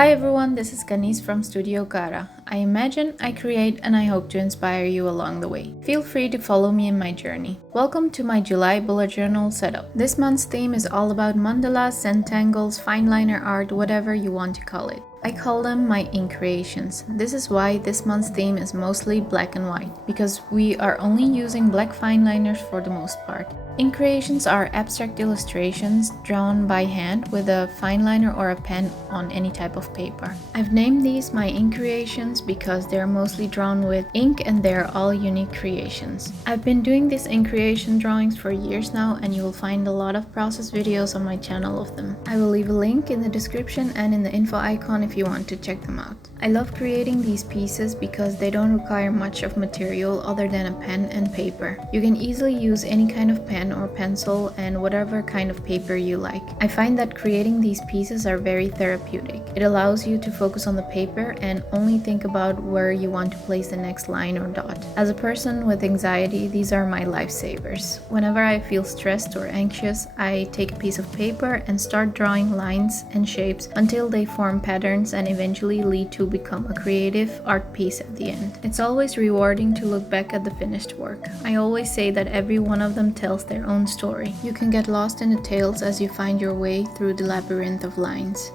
Hi everyone, this is Kanis from Studio Karah. I imagine, I create, and I hope to inspire you along the way. Feel free to follow me in my journey. Welcome to my July bullet journal setup. This month's theme is all about mandalas, zentangles, fine liner art, whatever you want to call it. I call them my ink creations. This is why this month's theme is mostly black and white, because we are only using black fine liners for the most part. Ink creations are abstract illustrations drawn by hand with a fine liner or a pen on any type of paper. I've named these my ink creations because they're mostly drawn with ink and they're all unique creations. I've been doing these ink creation drawings for years now, and you will find a lot of process videos on my channel of them. I will leave a link in the description and in the info icon if you want to check them out. I love creating these pieces because they don't require much of material other than a pen and paper. You can easily use any kind of pen or pencil and whatever kind of paper you like. I find that creating these pieces are very therapeutic. It allows you to focus on the paper and only think about where you want to place the next line or dot. As a person with anxiety, these are my lifesavers. Whenever I feel stressed or anxious, I take a piece of paper and start drawing lines and shapes until they form patterns and eventually lead to become a creative art piece at the end. It's always rewarding to look back at the finished work. I always say that every one of them tells their own story. You can get lost in the tales as you find your way through the labyrinth of lines.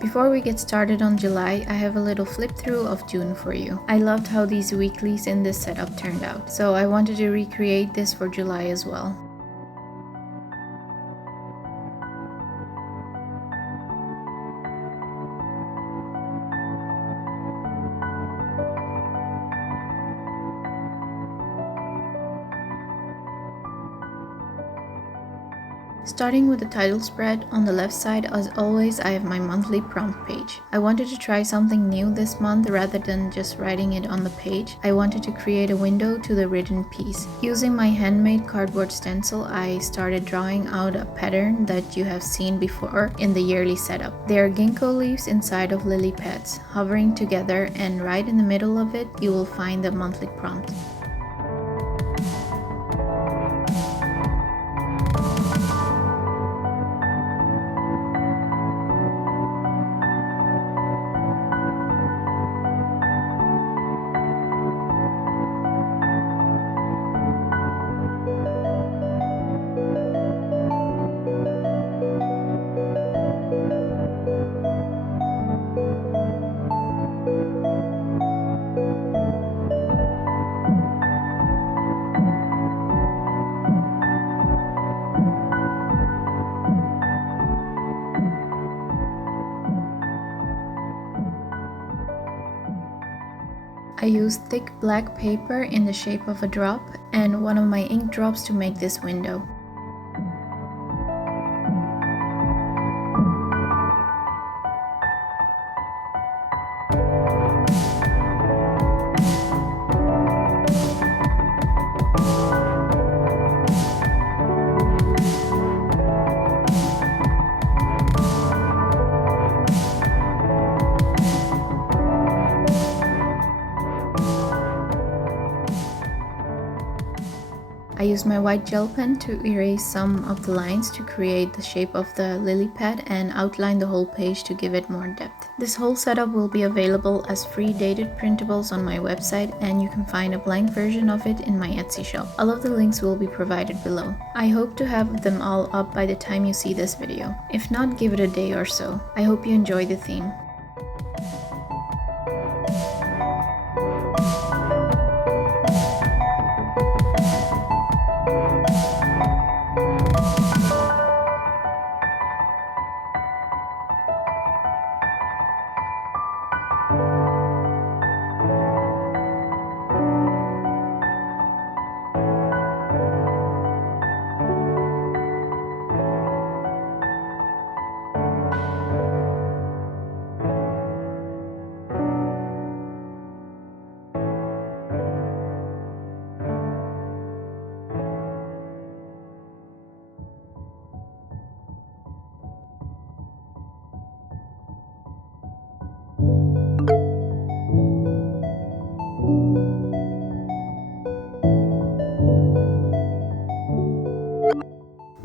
Before we get started on July, I have a little flip through of June for you. I loved how these weeklies in this setup turned out, so I wanted to recreate this for July as well. Starting with the title spread, on the left side, as always, I have my monthly prompt page. I wanted to try something new this month rather than just writing it on the page. I wanted to create a window to the written piece. Using my handmade cardboard stencil, I started drawing out a pattern that you have seen before in the yearly setup. They are ginkgo leaves inside of Lilypads, hovering together, and right in the middle of it, you will find the monthly prompt. I used thick black paper in the shape of a drop and one of my ink drops to make this window. I used my white gel pen to erase some of the lines to create the shape of the lily pad and outline the whole page to give it more depth. This whole setup will be available as free dated printables on my website, and you can find a blank version of it in my Etsy shop. All of the links will be provided below. I hope to have them all up by the time you see this video. If not, give it a day or so. I hope you enjoy the theme.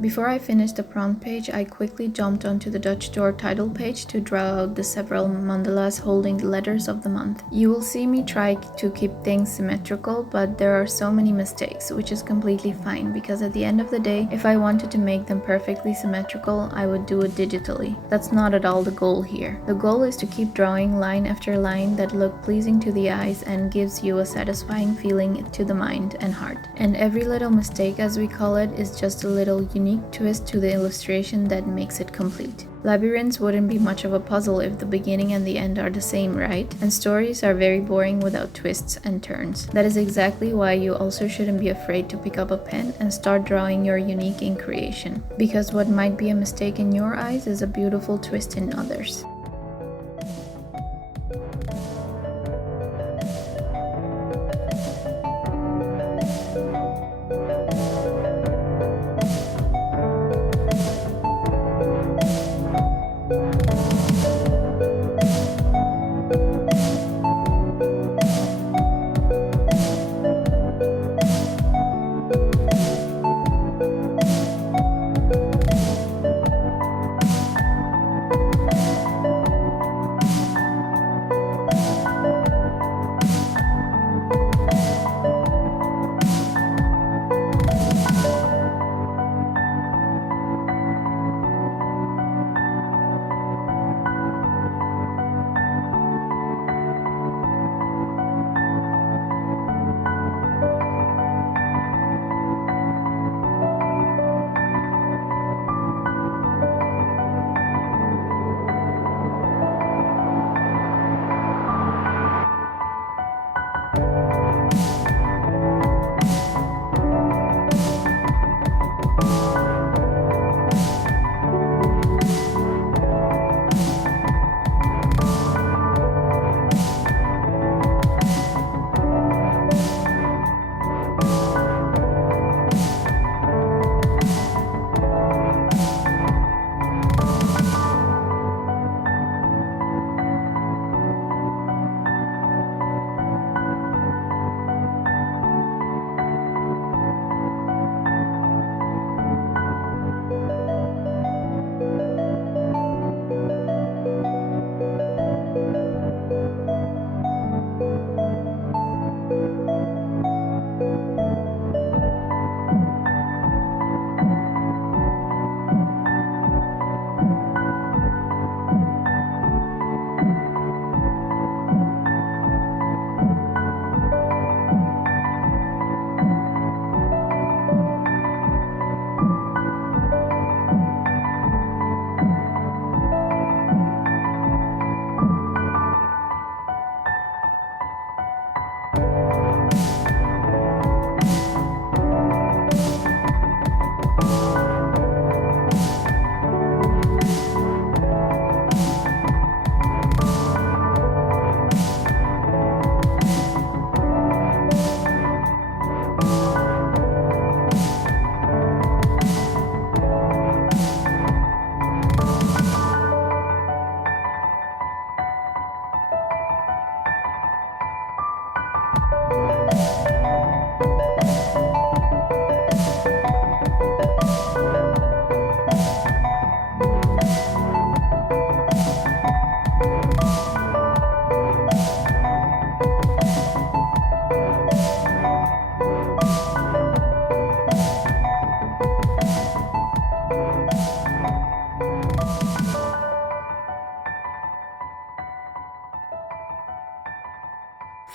Before I finished the prompt page, I quickly jumped onto the Dutch door title page to draw out the several mandalas holding the letters of the month. You will see me try to keep things symmetrical, but there are so many mistakes, which is completely fine because at the end of the day, if I wanted to make them perfectly symmetrical, I would do it digitally. That's not at all the goal here. The goal is to keep drawing line after line that look pleasing to the eyes and gives you a satisfying feeling to the mind and heart. And every little mistake, as we call it, is just a little unique twist to the illustration that makes it complete. Labyrinths wouldn't be much of a puzzle if the beginning and the end are the same, right? And stories are very boring without twists and turns. That is exactly why you also shouldn't be afraid to pick up a pen and start drawing your unique in creation. Because what might be a mistake in your eyes is a beautiful twist in others.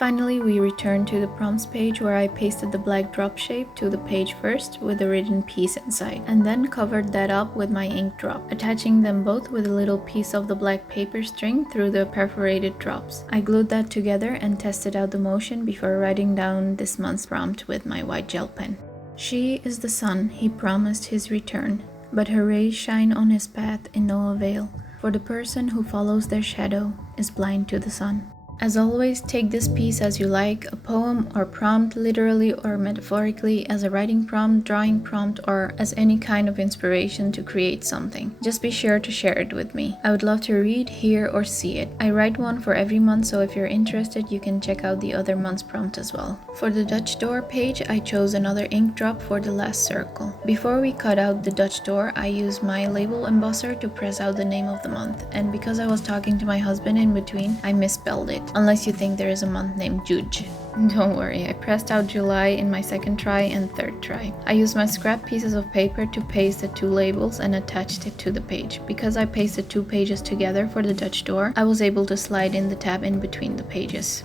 Finally, we return to the prompts page where I pasted the black drop shape to the page first with the written piece inside, and then covered that up with my ink drop, attaching them both with a little piece of the black paper string through the perforated drops. I glued that together and tested out the motion before writing down this month's prompt with my white gel pen. She is the sun, he promised his return, but her rays shine on his path in no avail, for the person who follows their shadow is blind to the sun. As always, take this piece as you like, a poem or prompt, literally or metaphorically, as a writing prompt, drawing prompt, or as any kind of inspiration to create something. Just be sure to share it with me. I would love to read, hear, or see it. I write one for every month, so if you're interested, you can check out the other month's prompt as well. For the Dutch door page, I chose another ink drop for the last circle. Before we cut out the Dutch door, I used my Label Embosser to press out the name of the month, and because I was talking to my husband in between, I misspelled it. Unless you think there is a month named Juge. Don't worry, I pressed out July in my second try and third try. I used my scrap pieces of paper to paste the two labels and attached it to the page. Because I pasted two pages together for the Dutch door, I was able to slide in the tab in between the pages.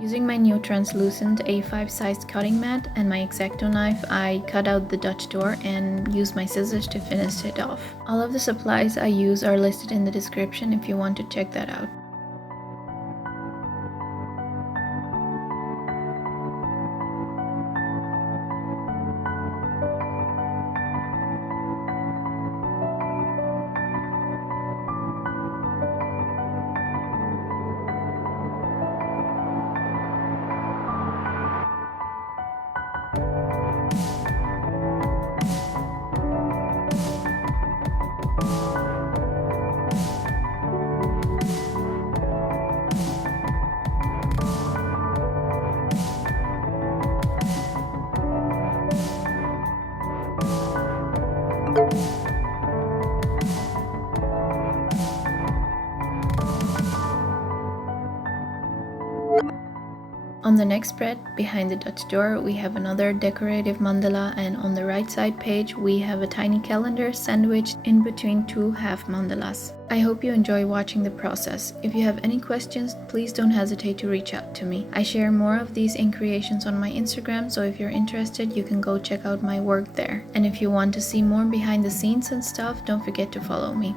Using my new translucent A5 sized cutting mat and my X-Acto knife, I cut out the Dutch door and used my scissors to finish it off. All of the supplies I use are listed in the description if you want to check that out. On the next spread, behind the Dutch door, we have another decorative mandala, and on the right side page we have a tiny calendar sandwiched in between two half mandalas. I hope you enjoy watching the process. If you have any questions, please don't hesitate to reach out to me. I share more of these ink creations on my Instagram, so if you're interested, you can go check out my work there. And if you want to see more behind the scenes and stuff, don't forget to follow me.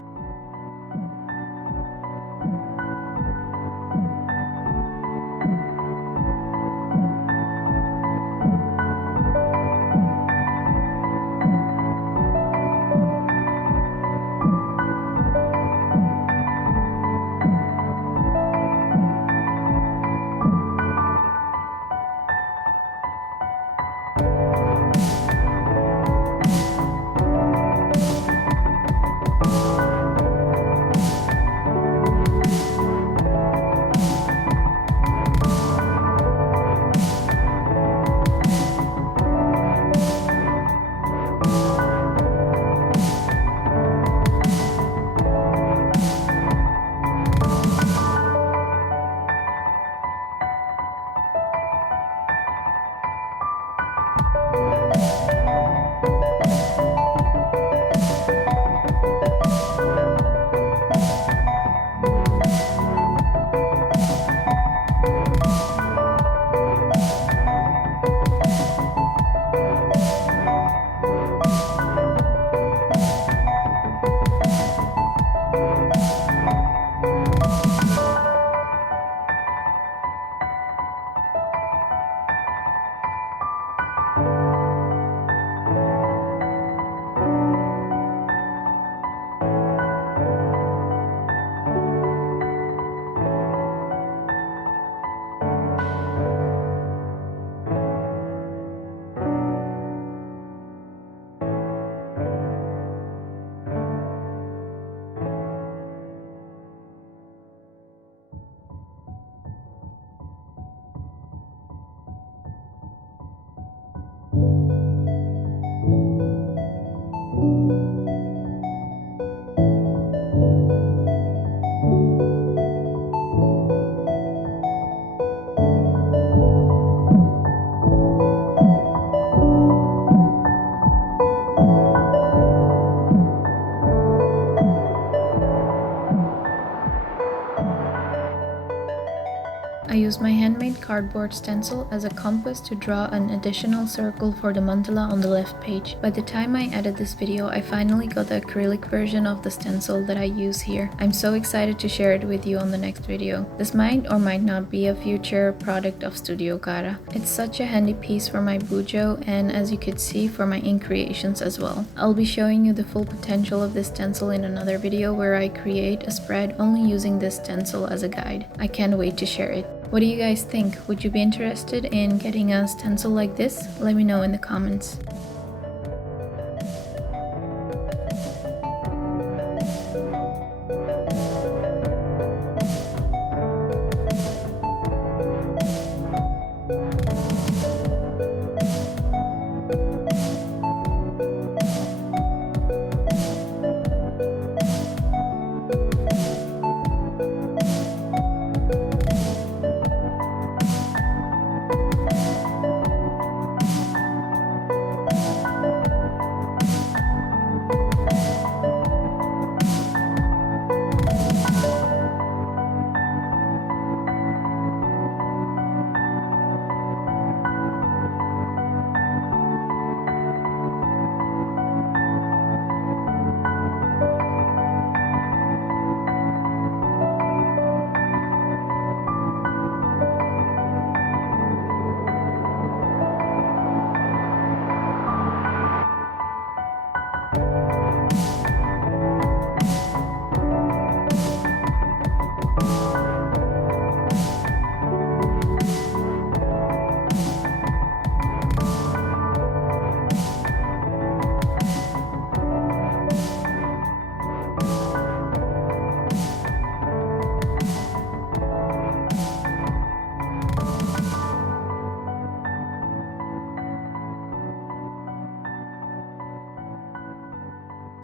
I used my handmade cardboard stencil as a compass to draw an additional circle for the mandala on the left page. By the time I edited this video, I finally got the acrylic version of the stencil that I use here. I'm so excited to share it with you on the next video. This might or might not be a future product of Studio Karah. It's such a handy piece for my bujo and, as you could see, for my ink creations as well. I'll be showing you the full potential of this stencil in another video where I create a spread only using this stencil as a guide. I can't wait to share it. What do you guys think? Would you be interested in getting a stencil like this? Let me know in the comments.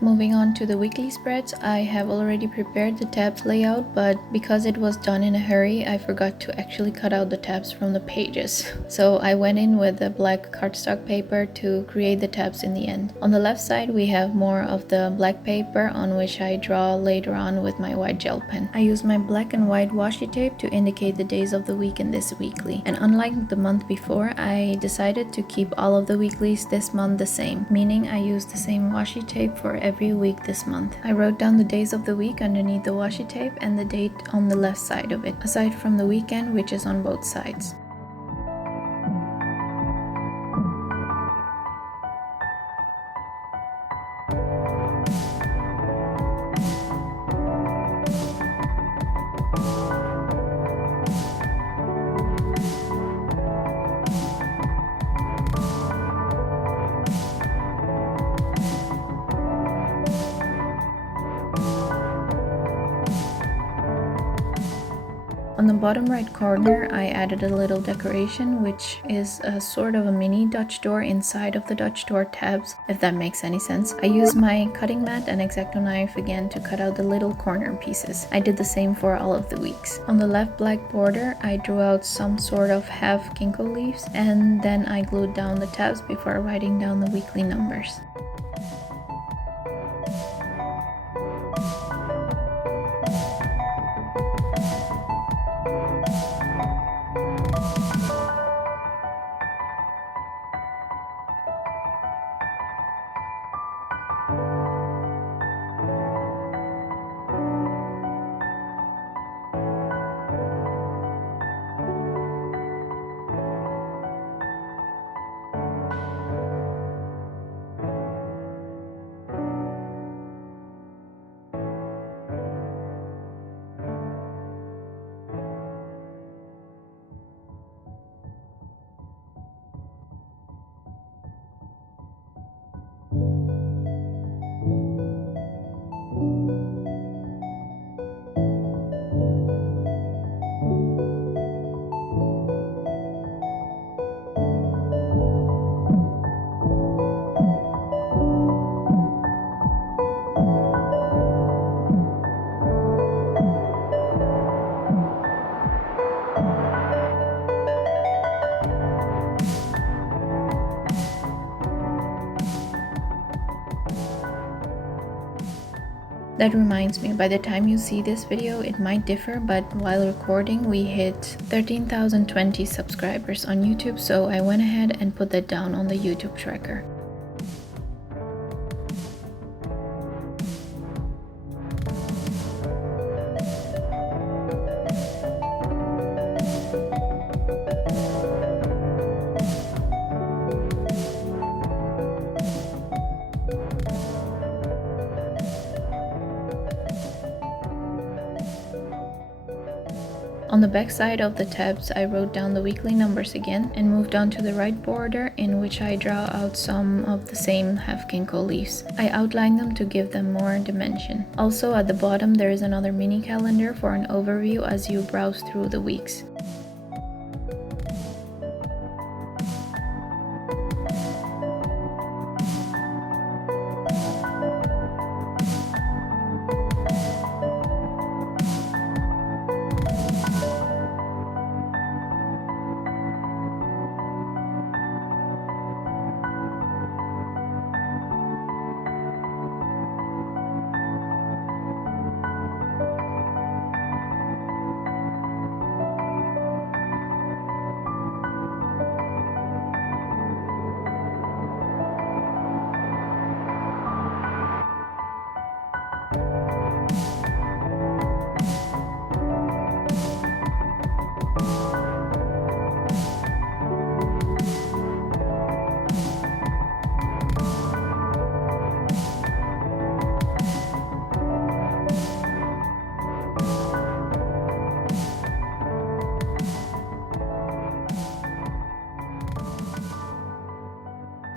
Moving on to the weekly spreads, I have already prepared the tabs layout, but because it was done in a hurry, I forgot to actually cut out the tabs from the pages. So I went in with the black cardstock paper to create the tabs in the end. On the left side, we have more of the black paper on which I draw later on with my white gel pen. I use my black and white washi tape to indicate the days of the week in this weekly. And unlike the month before, I decided to keep all of the weeklies this month the same, meaning I used the same washi tape for every week this month. I wrote down the days of the week underneath the washi tape and the date on the left side of it, aside from the weekend, which is on both sides. On the bottom right corner, I added a little decoration, which is a sort of a mini Dutch door inside of the Dutch door tabs, if that makes any sense. I used my cutting mat and X-Acto knife again to cut out the little corner pieces. I did the same for all of the weeks. On the left black border, I drew out some sort of half Ginkgo leaves, and then I glued down the tabs before writing down the weekly numbers. That reminds me, by the time you see this video, it might differ, but while recording, we hit 13,020 subscribers on YouTube, so I went ahead and put that down on the YouTube tracker. On the back side of the tabs, I wrote down the weekly numbers again and moved on to the right border, in which I draw out some of the same half ginkgo leaves. I outline them to give them more dimension. Also at the bottom there is another mini calendar for an overview as you browse through the weeks.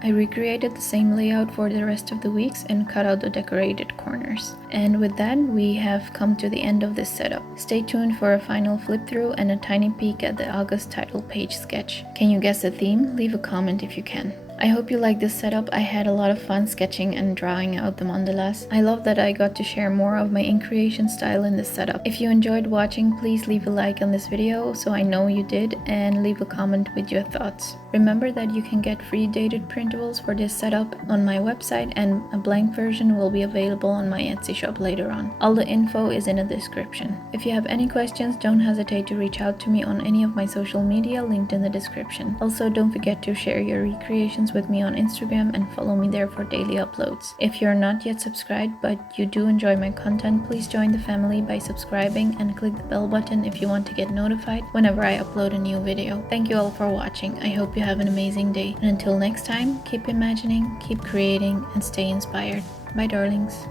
I recreated the same layout for the rest of the weeks and cut out the decorated corners. And with that, we have come to the end of this setup. Stay tuned for a final flip through and a tiny peek at the August title page sketch. Can you guess the theme? Leave a comment if you can. I hope you like this setup. I had a lot of fun sketching and drawing out the mandalas. I love that I got to share more of my INKcreation style in this setup. If you enjoyed watching, please leave a like on this video so I know you did, and leave a comment with your thoughts. Remember that you can get free dated printables for this setup on my website, and a blank version will be available on my Etsy shop later on. All the info is in the description. If you have any questions, don't hesitate to reach out to me on any of my social media linked in the description. Also, don't forget to share your recreations with me on Instagram and follow me there for daily uploads. If you're not yet subscribed but you do enjoy my content, please join the family by subscribing and click the bell button if you want to get notified whenever I upload a new video. Thank you all for watching. I hope you have an amazing day, and until next time, keep imagining, keep creating, and stay inspired. Bye darlings.